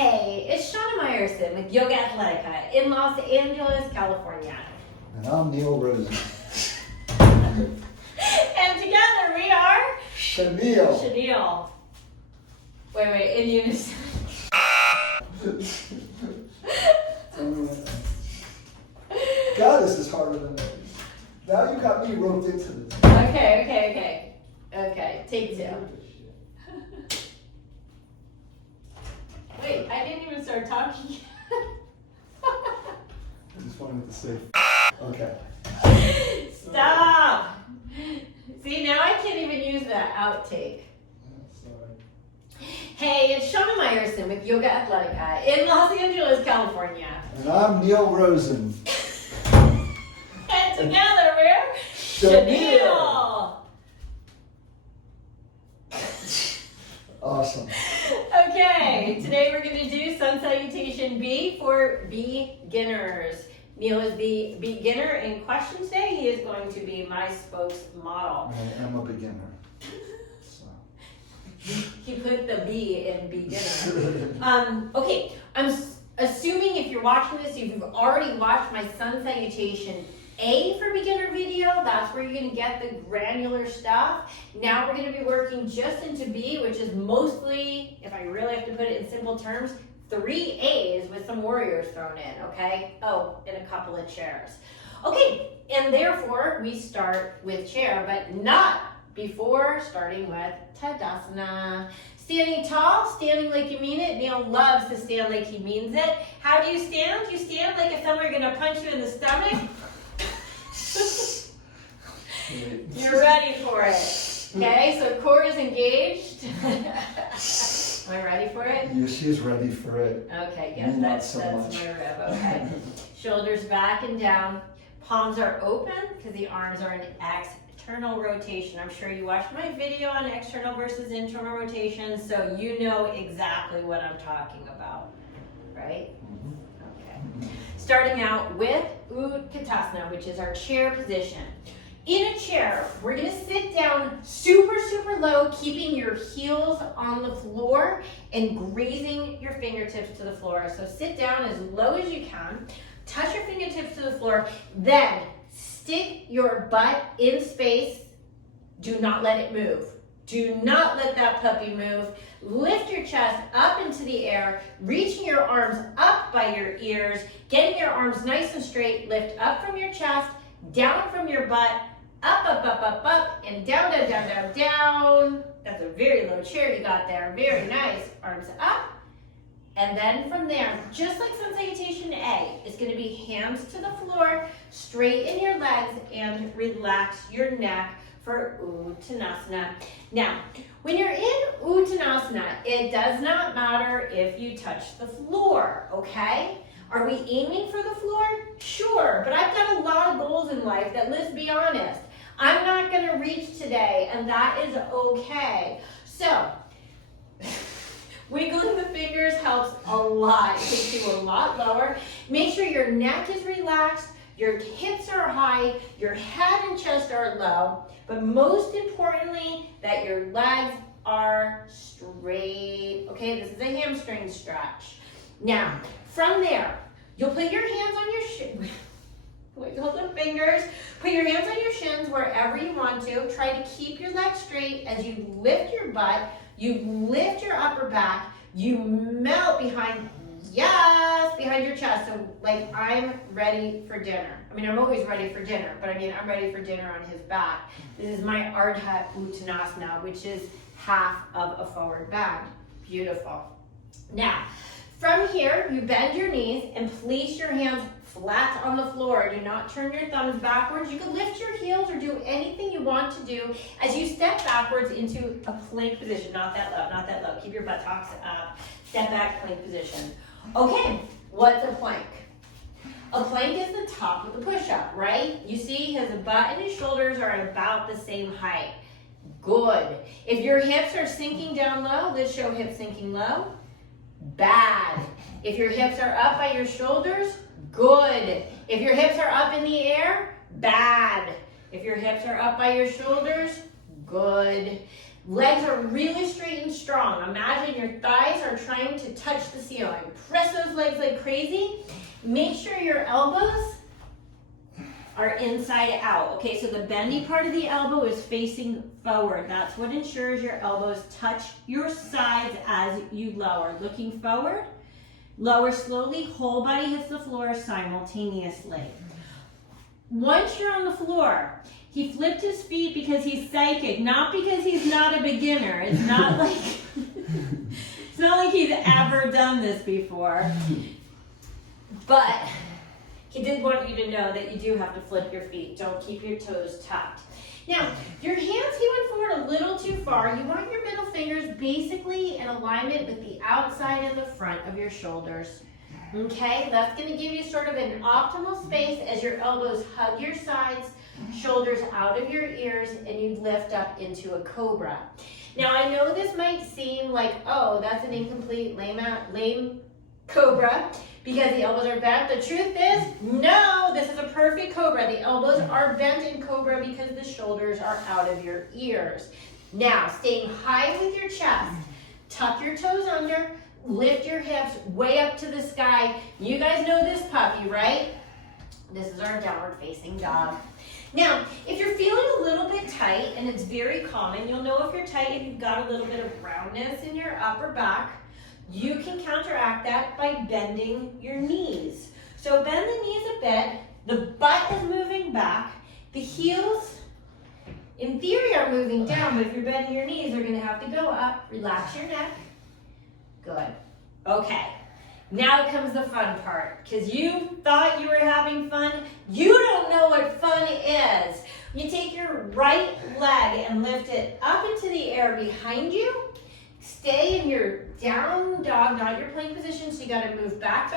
Hey, it's Shana Meyerson with YOGAthletica in Los Angeles, California. And I'm Rozen. And together we are Shana. Wait, in unison. God, this is harder than that. Now you got me roped into this. Okay, take two. Wait, I didn't even start talking. I just wanted to say. Okay. Stop! See, now I can't even use that outtake. Sorry. Hey, it's Shana Meyerson with YOGAthletica in Los Angeles, California. And I'm Rozen. And together we're Shana. Awesome. Okay, today we're going to do Sun Salutation B for beginners. Neil is the beginner in question today. He is going to be my spokesmodel. I am a beginner. So. He put the B in beginner. Okay, I'm assuming if you're watching this, if you've already watched my Sun Salutation A for beginner video, that's where you're going to get the granular stuff. Now we're going to be working just into B, which is mostly, if I really have to put it in simple terms, 3 A's with some warriors thrown in, okay? Oh, and a couple of chairs. Okay, and therefore we start with chair, but not before starting with Tadasana. Standing tall, standing like you mean it. Neil loves to stand like he means it. How do you stand? You stand like if someone are going to punch you in the stomach. You're ready for it. Okay, so core is engaged. Am I ready for it? Yeah, she's ready for it. Okay, yes, Not that's so my much. rib. Okay. Shoulders back and down. Palms are open because the arms are in external rotation. I'm sure you watched my video on external versus internal rotation, so you know exactly what I'm talking about, right? Okay. Starting out with Utkatasana, which is our chair position. In a chair, we're going to sit down super low, keeping your heels on the floor and grazing your fingertips to the floor. So sit down as low as you can, touch your fingertips to the floor, then stick your butt in space. Do not let it move. Do not let that puppy move. Lift your chest up into the air, reaching your arms up by your ears, getting your arms nice and straight. Lift up from your chest, down from your butt, up, and down. That's a very low chair you got there. Very nice. Arms up. And then from there, just like Sun Salutation A, it's going to be hands to the floor, straighten your legs, and relax your neck for Uttanasana. Now, when you're in Uttanasana, it does not matter if you touch the floor, okay? Are we aiming for the floor? Sure, but I've got a lot of goals in life that, let's be honest, I'm not going to reach today, and that is okay. So, wiggling the fingers helps a lot. It takes you a lot lower. Make sure your neck is relaxed, your hips are high, your head and chest are low, but most importantly, that your legs are straight. Okay, this is a hamstring stretch. Now, from there, you'll put your hands on your shins. Wiggle the fingers. Put your hands on your shins wherever you want to. Try to keep your legs straight as you lift your butt. You lift your upper back. You melt behind your chest. So like I'm ready for dinner. I mean, I'm always ready for dinner, but I mean, I'm ready for dinner on his back. This is my Ardha Uttanasana, which is half of a forward bend. Beautiful. Now, from here, you bend your knees and place your hands flat on the floor. Do not turn your thumbs backwards. You can lift your heels or do anything you want to do as you step backwards into a plank position. Not that low. Keep your buttocks up. Step back, plank position. Okay, what's a plank? A plank is the top of the push-up, right? You see his butt and his shoulders are at about the same height. Good. If your hips are sinking down low, let's show hips sinking low. Bad. If your hips are up by your shoulders, good. If your hips are up in the air, bad. If your hips are up by your shoulders, good. Legs are really straight and strong. Imagine your thighs are trying to touch the ceiling. Press those legs like crazy. Make sure your elbows are inside out. Okay, so the bendy part of the elbow is facing forward. That's what ensures your elbows touch your sides as you lower. Looking forward, lower slowly, whole body hits the floor simultaneously. Once you're on the floor, he flipped his feet because he's psychic, not because he's not a beginner. It's not like it's not like he's ever done this before. But he did want you to know that you do have to flip your feet. Don't keep your toes tucked. Now, your hands, he went forward a little too far. You want your middle fingers basically in alignment with the outside and the front of your shoulders. Okay, that's going to give you sort of an optimal space as your elbows hug your sides, shoulders out of your ears, and you lift up into a cobra. Now, I know this might seem like, oh, that's an incomplete, lame cobra because the elbows are bent. The truth is, no, this is a perfect cobra. The elbows are bent in cobra because the shoulders are out of your ears. Now, staying high with your chest, tuck your toes under, lift your hips way up to the sky. You guys know this puppy, right? This is our downward facing dog. Now, if you're feeling a little bit tight, and it's very common, you'll know if you're tight if you've got a little bit of roundness in your upper back. You can counteract that by bending your knees. So bend the knees a bit, the butt is moving back, the heels, in theory, are moving down, but if you're bending your knees, they're gonna have to go up. Relax your neck. Good. Okay. Now comes the fun part, because you thought you were having fun. You don't know what fun is. You take your right leg and lift it up into the air behind you. Stay in your down dog, not your plank position, so you got to move back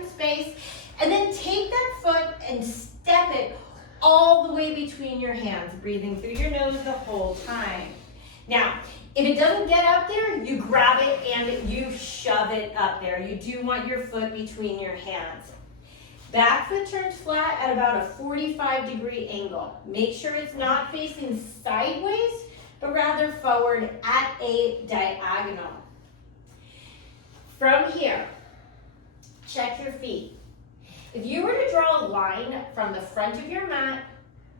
in space. And then take that foot and step it all the way between your hands, breathing through your nose the whole time. Now, if it doesn't get up there, you grab it and you shove it up there. You do want your foot between your hands. Back foot turns flat at about a 45-degree angle. Make sure it's not facing sideways, but rather forward at a diagonal. From here, check your feet. If you were to draw a line from the front of your mat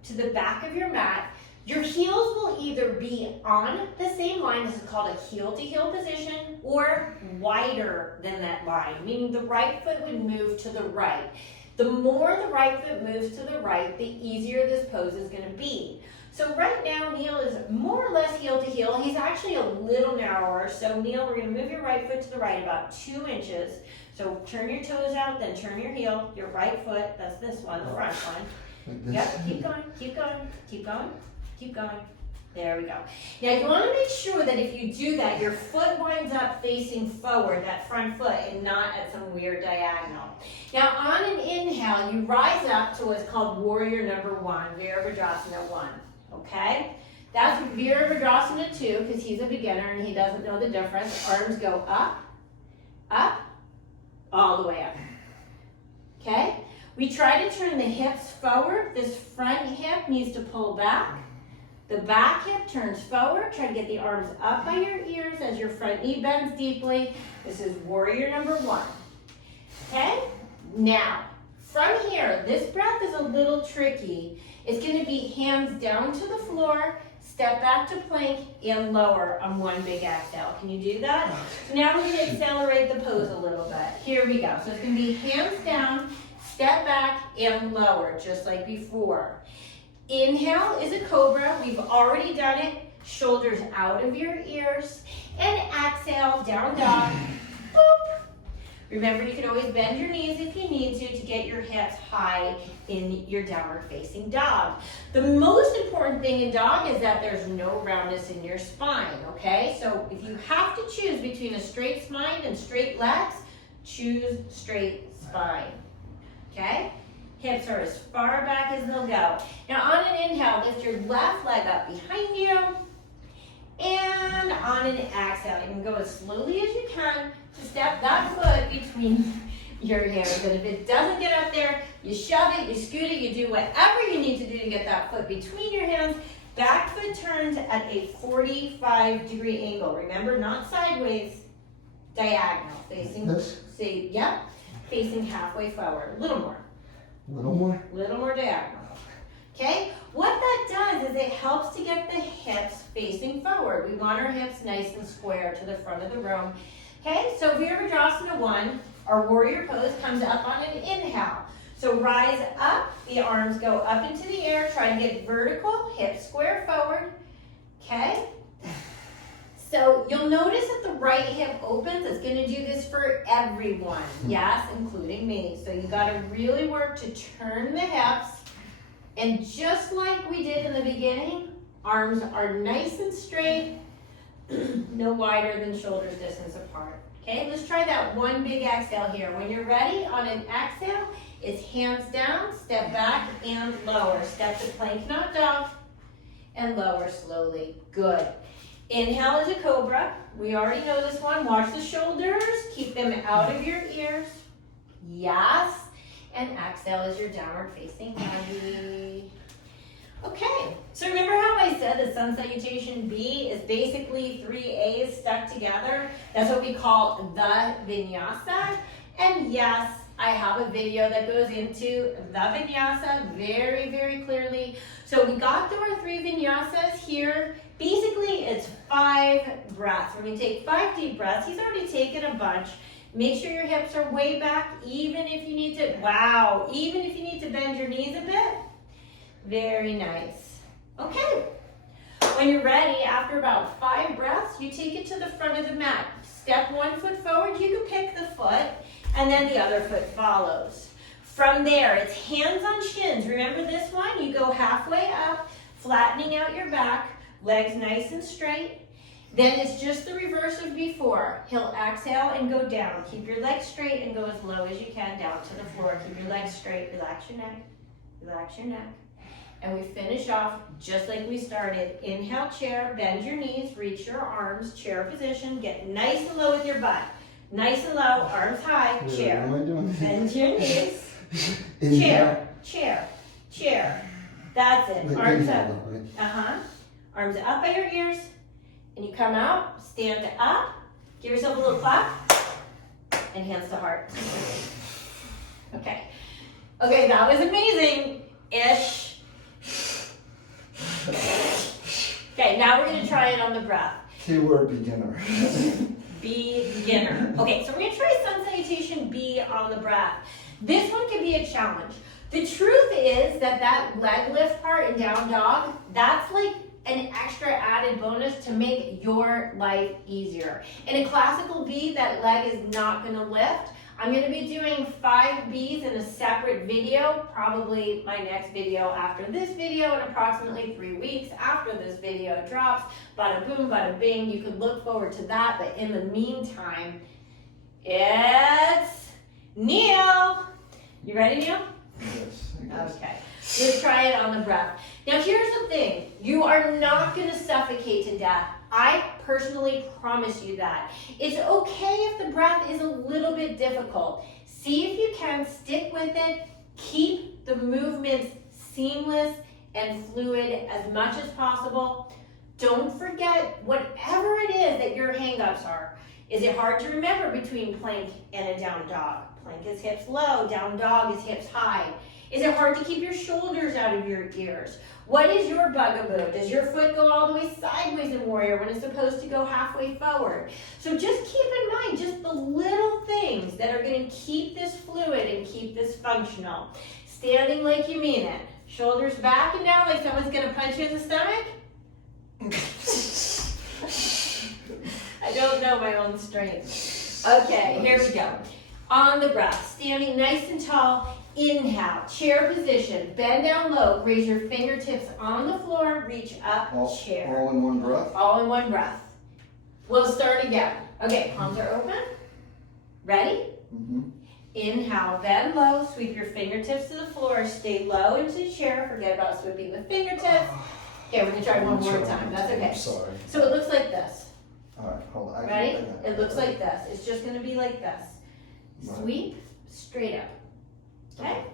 to the back of your mat, your heels will either be on the same line, this is called a heel-to-heel position, or wider than that line, meaning the right foot would move to the right. The more the right foot moves to the right, the easier this pose is going to be. So right now, Neil is more or less heel-to-heel. He's actually a little narrower. So Neil, we're going to move your right foot to the right about 2 inches. So turn your toes out, then turn your heel, your right foot, that's this one, the front one. Like Yep, keep going, keep going, keep going. Keep going. There we go. Now you want to make sure that if you do that, your foot winds up facing forward, that front foot, and not at some weird diagonal. Now on an inhale, you rise up to what's called warrior number 1, Virabhadrasana 1. Okay? That's Virabhadrasana 2 because he's a beginner and he doesn't know the difference. Arms go up, up, all the way up. Okay? We try to turn the hips forward. This front hip needs to pull back. The back hip turns forward. Try to get the arms up by your ears as your front knee bends deeply. This is warrior number 1. Okay? Now, from here, this breath is a little tricky. It's going to be hands down to the floor, step back to plank, and lower on one big exhale. Can you do that? So now we're going to accelerate the pose a little bit. Here we go. So it's going to be hands down, step back, and lower, just like before. Inhale is a cobra. We've already done it. Shoulders out of your ears. And exhale, down dog. Boop. Remember, you can always bend your knees if you need to get your hips high in your downward facing dog. The most important thing in dog is that there's no roundness in your spine, okay? So if you have to choose between a straight spine and straight legs, choose straight spine, okay? Hips are as far back as they'll go. Now on an inhale, lift your left leg up behind you. And on an exhale, you can go as slowly as you can to step that foot between your hands. And if it doesn't get up there, you shove it, you scoot it, you do whatever you need to do to get that foot between your hands, Back foot turns at a 45-degree angle. Remember, not sideways, diagonal, facing, This? see, yep, facing halfway forward. A little more. Little more? Little more diagonal. Okay? What that does is it helps to get the hips facing forward. We want our hips nice and square to the front of the room. Okay? So Virabhadrasana 1, our warrior pose, comes up on an inhale. So rise up, the arms go up into the air, try to get vertical, hips square forward. Okay? So you'll notice that the right hip opens. It's going to do this for everyone, yes, including me. So you got to really work to turn the hips. And just like we did in the beginning, arms are nice and straight, no wider than shoulders distance apart. Okay, let's try that one big exhale here. When you're ready, on an exhale, it's hands down, step back, and lower. Step to plank, not dog, and lower slowly. Good. Inhale is a cobra. We already know this one. Watch the shoulders. Keep them out of your ears. Yes. And exhale is your downward facing doggy. Okay, so remember how I said the Sun Salutation B is basically 3 A's stuck together? That's what we call the vinyasa. And yes, I have a video that goes into the vinyasa very, very clearly. So we got through our 3 vinyasas here. Basically, it's 5 breaths. We're going to take 5 deep breaths. He's already taken a bunch. Make sure your hips are way back, even if you need to, wow, even if you need to bend your knees a bit. Very nice. Okay. When you're ready, after about 5 breaths, you take it to the front of the mat. Step 1 foot forward. You can pick the foot, and then the other foot follows. From there, it's hands on shins. Remember this one? You go halfway up, flattening out your back, legs nice and straight. Then it's just the reverse of before. He'll exhale and go down. Keep your legs straight and go as low as you can down to the floor. Keep your legs straight. Relax your neck. Relax your neck. And we finish off just like we started. Inhale, chair. Bend your knees. Reach your arms. Chair position. Get nice and low with your butt. Nice and low. Arms high. Chair. What am I doing? Bend your knees. Inhale. Chair. Chair. Chair. That's it. Wait, Arms inhale, up. right? Uh-huh. Arms up by your ears. And you come out, stand up, give yourself a little clap, and hands to heart. Okay. Okay, that was amazing-ish. Okay, now we're gonna try it on the breath. Keyword beginner. Beginner. Okay, so we're gonna try Sun Salutation B on the breath. This one can be a challenge. The truth is that leg lift part in down dog, that's like an extra added bonus to make your life easier. In a classical B, that leg is not gonna lift. I'm gonna be doing 5 Bs in a separate video, probably my next video after this video in approximately 3 weeks after this video drops. Bada boom, bada bing, you could look forward to that, but in the meantime, it's Neil. You ready, Neil? Yes, I guess. Okay, let's try it on the breath. Now here's the thing, you are not gonna suffocate to death. I personally promise you that. It's okay if the breath is a little bit difficult. See if you can stick with it. Keep the movements seamless and fluid as much as possible. Don't forget whatever it is that your hang-ups are. Is it hard to remember between plank and a down dog? Plank is hips low, down dog is hips high. Is it hard to keep your shoulders out of your ears? What is your bugaboo? Does your foot go all the way sideways in warrior when it's supposed to go halfway forward? So just keep in mind just the little things that are going to keep this fluid and keep this functional. Standing like you mean it. Shoulders back and down like someone's going to punch you in the stomach. I don't know my own strength. Okay, here we go. On the breath, standing nice and tall. Inhale, chair position, bend down low, raise your fingertips on the floor, reach up, chair. All in one breath? All in one breath. We'll start again. Okay, palms are open. Ready? Mm-hmm. Inhale, bend low, sweep your fingertips to the floor, stay low into chair, forget about sweeping the fingertips. Okay, we're gonna try one more time, that's okay. I'm sorry. So it looks like this. All right, hold on. Ready? It looks like this. It's just gonna be like this. Right. Sweep, straight up. Okay?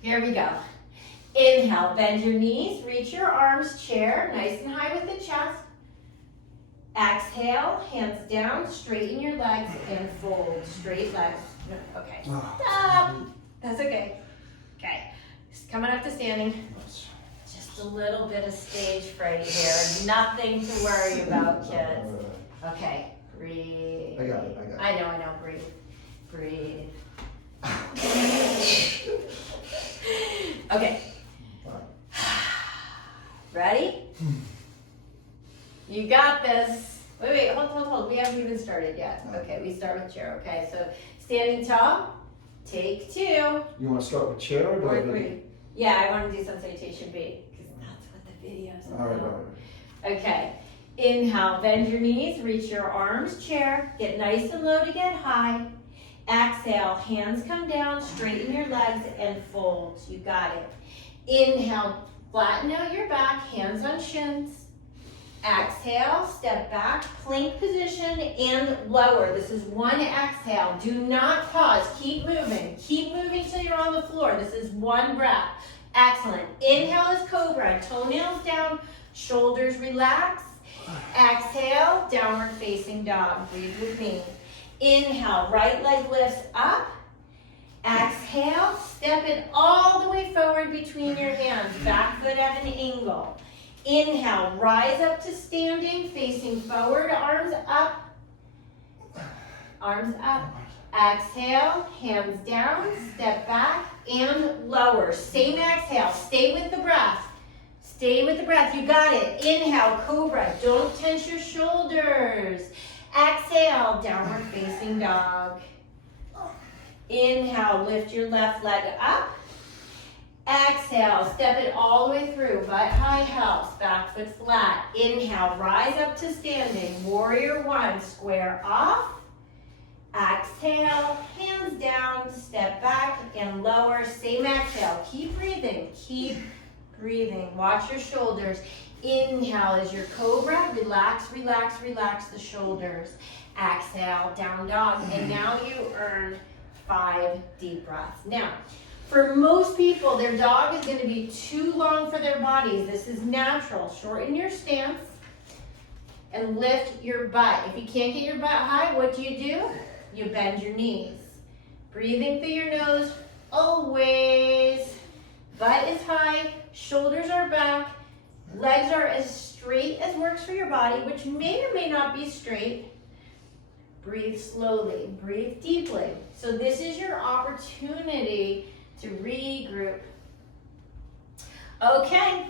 Here we go. Inhale, bend your knees, reach your arms, chair, nice and high with the chest. Exhale, hands down, straighten your legs and fold. Straight legs. No, okay, stop. That's okay. Okay, just coming up to standing. Just a little bit of stage fright here. Nothing to worry about, kids. Okay, breathe. I got it. I know, breathe. Breathe. Okay. Ready? You got this. Wait, hold. We haven't even started yet. Okay, we start with chair. Okay, so standing tall, take 2. You want to start with chair or Or 3. Yeah, I want to do Sun Salutation B, because that's what the video's about. All right. Okay, inhale, bend your knees, reach your arms, chair, get nice and low to get high. Exhale, hands come down, straighten your legs and fold. You got it. Inhale, flatten out your back, hands on shins. Exhale, step back, plank position and lower. This is 1 exhale. Do not pause. Keep moving. Keep moving till you're on the floor. This is 1 breath. Excellent. Inhale is cobra. Toenails down, shoulders relax. Exhale, downward facing dog. Breathe with me. Inhale, right leg lifts up. Exhale, step it all the way forward between your hands. Back foot at an angle. Inhale, rise up to standing, facing forward, arms up. Arms up. Exhale, hands down, step back and lower. Same exhale, stay with the breath. Stay with the breath, you got it. Inhale, cobra, don't tense your shoulders. Exhale, downward facing dog. Inhale, lift your left leg up. Exhale, step it all the way through, butt high house, back foot flat. Inhale, rise up to standing, warrior 1, square off. Exhale, hands down, step back and lower, same exhale. Keep breathing, watch your shoulders. Inhale is your cobra, relax, relax, relax the shoulders. Exhale, down dog, and now you earn 5 deep breaths. Now, for most people, their dog is going to be too long for their bodies. This is natural. Shorten your stance and lift your butt. If you can't get your butt high, what do? You bend your knees. Breathing through your nose, always. Butt is high, shoulders are back, legs are as straight as works for your body, which may or may not be straight. Breathe slowly, breathe deeply. So this is your opportunity to regroup. Okay,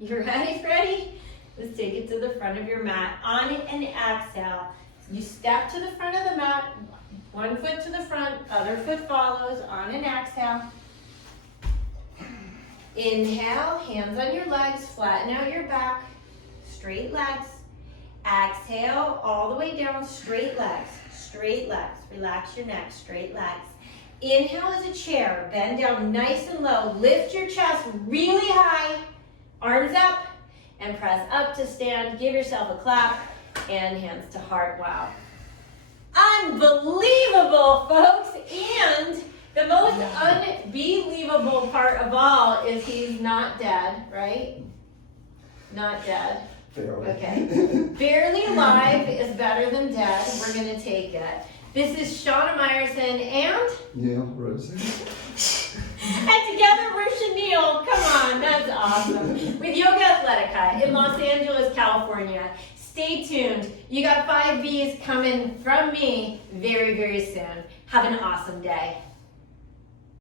you ready? Let's take it to the front of your mat. On an exhale, you step to the front of the mat, 1 foot to the front, other foot follows on an exhale. Inhale, hands on your legs, flatten out your back, straight legs. Exhale, all the way down, straight legs, relax your neck, straight legs. Inhale is a chair, bend down nice and low, lift your chest really high, arms up, and press up to stand. Give yourself a clap, and hands to heart, wow. Unbelievable, folks, and the most unbelievable part of all is he's not dead, right? Not dead. Barely. Okay. Barely alive is better than dead. We're going to take it. This is Shana Meyerson and? Neil Rozen. And together we're Chanel. Come on, that's awesome. With YOGAthletica in Los Angeles, California. Stay tuned. You got 5 Bs coming from me very, very soon. Have an awesome day.